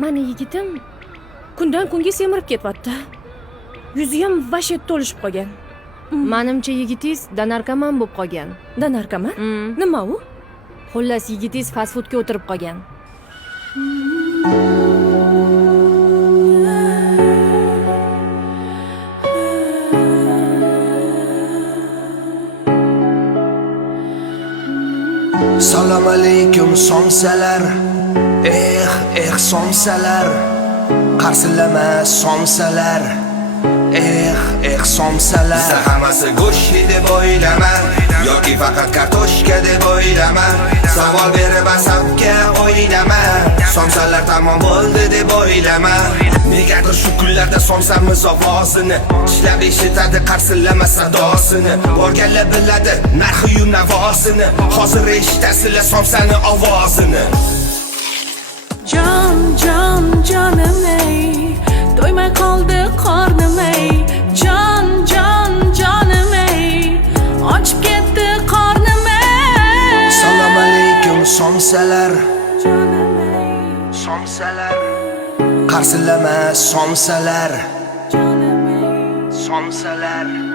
Mani yigitim kundan kunga semirib ketyapti. Yuzi ham vashet to'lishib qolgan. Menimcha yigitingiz danarkaman bo'lib qolgan. Danarkaman? Nima u? Xullas yigitingiz fast foodga o'tirib qolgan. Salom alaykum somsalar. Somsalar. Qarsilama somsalar. Somsalar. Siz hammasi go'sht deb o'ylama yoki faqat kartoshka deb o'ylama. Savol berib asabga o'ylama. Somsalar tamom bo'ldi deb o'ylama. Negadir shu kunlarda somsamiz ovozini ishlab eshitadi qarsillama sadosini. Borganlar biladi narxi-yu navosini. Hozir eshitasizlar somsani ovozini. Jonim ey, to'ymay qoldi qornim ey. Jonim ey, ochib ketdi qornim ey. Salom alaykum somsalar. Jonim ey, Somsalar. Qarsillama somsalar. jonim ey. Somsalar.